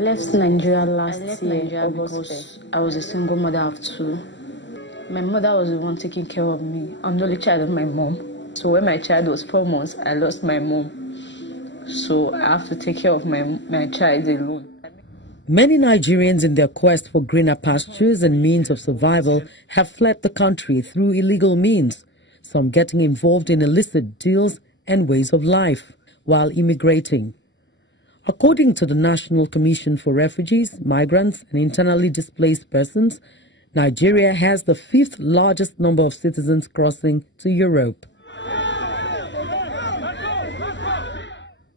left Nigeria last year because I was a single mother of two. My mother was the one taking care of me. I'm the only child of my mom. So when my child was 4 months, I lost my mom. So I have to take care of my child alone. Many Nigerians in their quest for greener pastures and means of survival have fled the country through illegal means, some getting involved in illicit deals and ways of life while immigrating. According to the National Commission for Refugees, Migrants and Internally Displaced Persons, Nigeria has the 5th largest number of citizens crossing to Europe.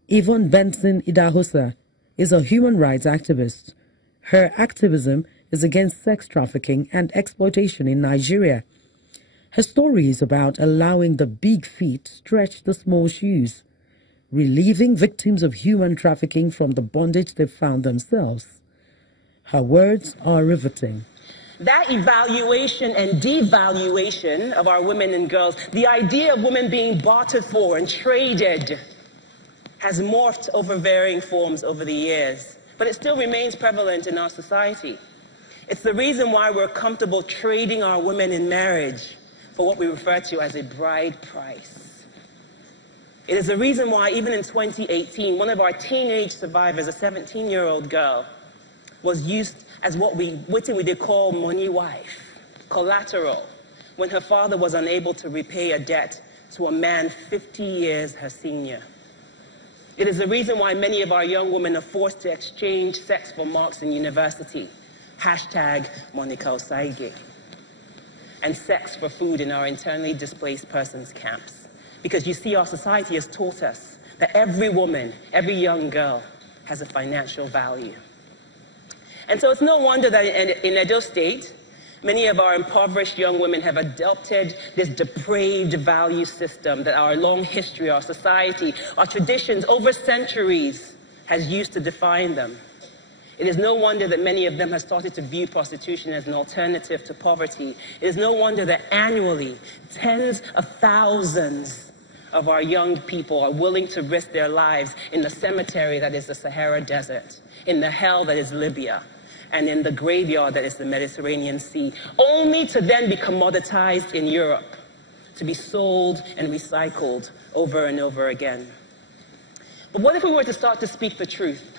Yvonne Benson Idahosa is a human rights activist. Her activism is against sex trafficking and exploitation in Nigeria. Her story is about allowing the big feet stretch the small shoes, relieving victims of human trafficking from the bondage they've found themselves. Her words are riveting. That evaluation and devaluation of our women and girls, the idea of women being bartered for and traded, has morphed over varying forms over the years, but it still remains prevalent in our society. It's the reason why we're comfortable trading our women in marriage for what we refer to as a bride price. It is the reason why, even in 2018, one of our teenage survivors, a 17-year-old girl, was used as what we did call money wife, collateral, when her father was unable to repay a debt to a man 50 years her senior. It is the reason why many of our young women are forced to exchange sex for marks in university, hashtag Monica Osaige, and sex for food in our internally displaced persons camps. Because you see, our society has taught us that every woman, every young girl has a financial value. And so it's no wonder that in Edo State, many of our impoverished young women have adopted this depraved value system that our long history, our society, our traditions over centuries has used to define them. It is no wonder that many of them have started to view prostitution as an alternative to poverty. It is no wonder that annually, tens of thousands of our young people are willing to risk their lives in the cemetery that is the Sahara Desert, in the hell that is Libya, and in the graveyard that is the Mediterranean Sea, only to then be commoditized in Europe, to be sold and recycled over and over again. But what if we were to start to speak the truth,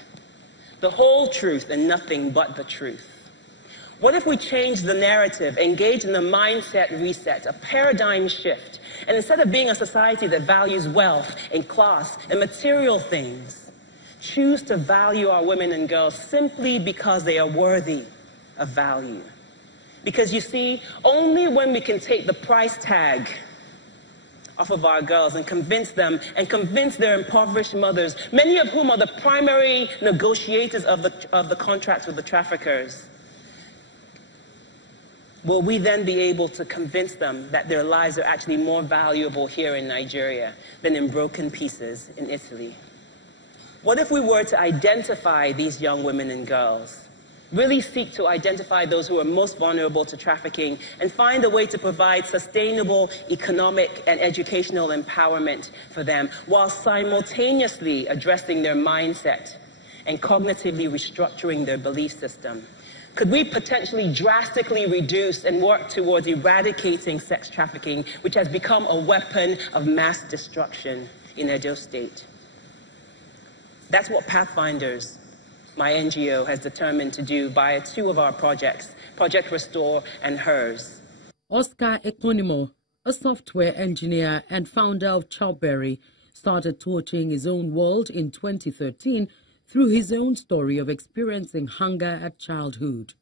the whole truth and nothing but the truth? What if we change the narrative, engage in a mindset reset, a paradigm shift, and instead of being a society that values wealth and class and material things, choose to value our women and girls simply because they are worthy of value? Because you see, only when we can take the price tag off of our girls and convince them and convince their impoverished mothers, many of whom are the primary negotiators of the contracts with the traffickers, will we then be able to convince them that their lives are actually more valuable here in Nigeria than in broken pieces in Italy? What if we were to identify these young women and girls, really seek to identify those who are most vulnerable to trafficking, and find a way to provide sustainable economic and educational empowerment for them, while simultaneously addressing their mindset and cognitively restructuring their belief system? Could we potentially drastically reduce and work towards eradicating sex trafficking, which has become a weapon of mass destruction in Edo State? That's what Pathfinders, my NGO, has determined to do via 2 of our projects, Project Restore and HERS. Oscar Eponimo, a software engineer and founder of Chowberry, started torching his own world in 2013 through his own story of experiencing hunger at childhood.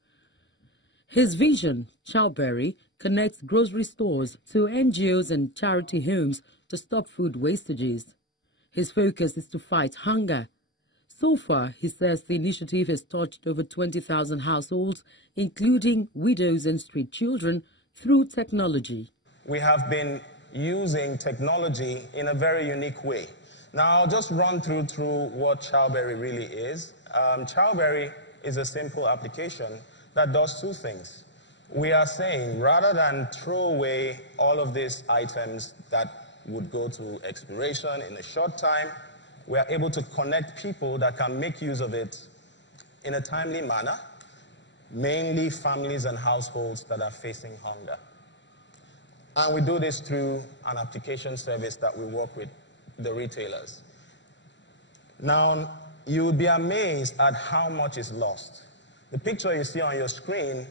His vision, Chowberry, connects grocery stores to NGOs and charity homes to stop food wastages. His focus is to fight hunger. So far, he says the initiative has touched over 20,000 households, including widows and street children, through technology. We have been using technology in a very unique way. Now, I'll just run through what Chowberry really is. Chowberry is a simple application that does 2 things. We are saying, rather than throw away all of these items that would go to expiration in a short time, we are able to connect people that can make use of it in a timely manner, mainly families and households that are facing hunger. And we do this through an application service that we work with the retailers. Now, you would be amazed at how much is lost. The picture you see on your screen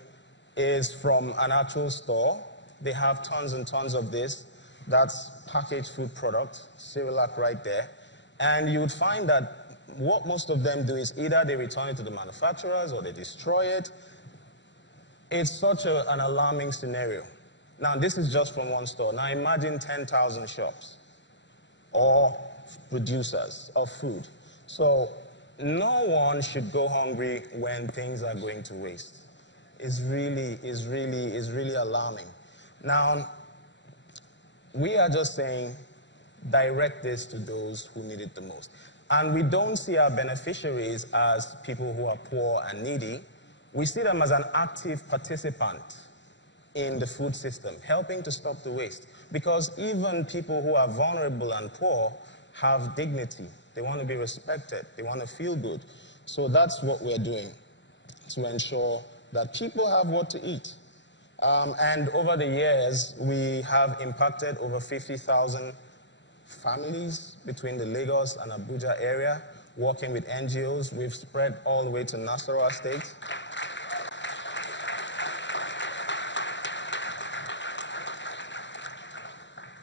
is from an actual store. They have tons and tons of this. That's packaged food product, Cerelac right there. And you would find that what most of them do is either they return it to the manufacturers or they destroy it. It's such an alarming scenario. Now, this is just from one store. Now, imagine 10,000 shops or producers of food. So, no one should go hungry when things are going to waste. It's really alarming. Now, we are just saying, direct this to those who need it the most. And we don't see our beneficiaries as people who are poor and needy. We see them as an active participant in the food system, helping to stop the waste. Because even people who are vulnerable and poor have dignity. They want to be respected. They want to feel good. So that's what we're doing to ensure that people have what to eat. And over the years, we have impacted over 50,000 families between the Lagos and Abuja area, working with NGOs. We've spread all the way to Nasarawa State.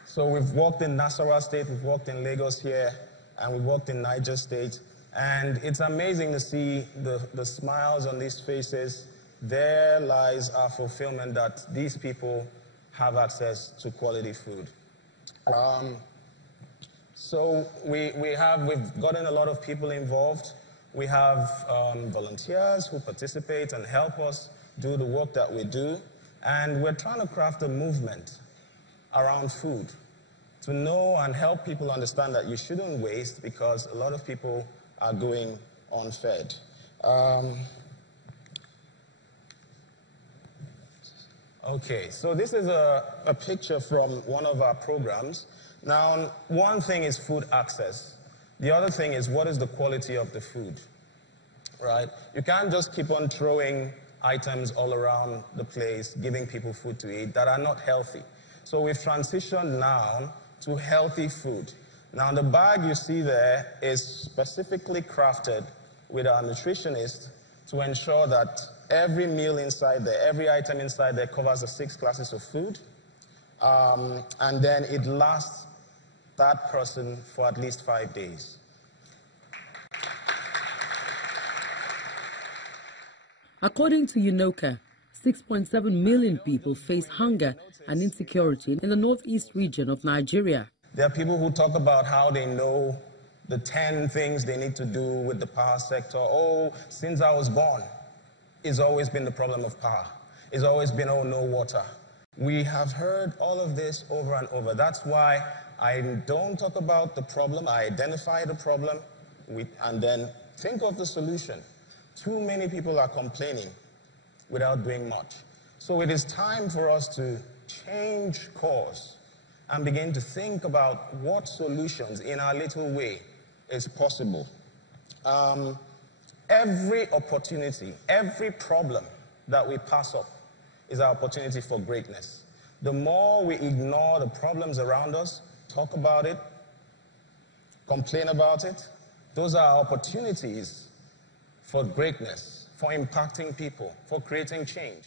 So we've worked in Nasarawa State, we've worked in Lagos here, and we've worked in Niger State. And it's amazing to see the smiles on these faces. There lies our fulfillment that these people have access to quality food. So we've gotten a lot of people involved. We have volunteers who participate and help us do the work that we do. And we're trying to craft a movement around food to know and help people understand that you shouldn't waste because a lot of people are going unfed. Okay, so this is a picture from one of our programs. Now, one thing is food access. The other thing is what is the quality of the food, right? You can't just keep on throwing items all around the place, giving people food to eat that are not healthy. So we've transitioned now to healthy food. Now, the bag you see there is specifically crafted with our nutritionist to ensure that every meal inside there, every item inside there covers the 6 classes of food. And then it lasts that person for at least 5 days. According to UNOCA, 6.7 million people face hunger and insecurity in the northeast region of Nigeria. There are people who talk about how they know the 10 things they need to do with the power sector. Oh, since I was born, it's always been the problem of power. It's always been, oh, no water. We have heard all of this over and over. That's why I don't talk about the problem. I identify the problem and then think of the solution. Too many people are complaining without doing much. So it is time for us to change course and begin to think about what solutions in our little way is possible. Every opportunity, every problem that we pass up is our opportunity for greatness. The more we ignore the problems around us, talk about it, complain about it, those are opportunities for greatness, for impacting people, for creating change.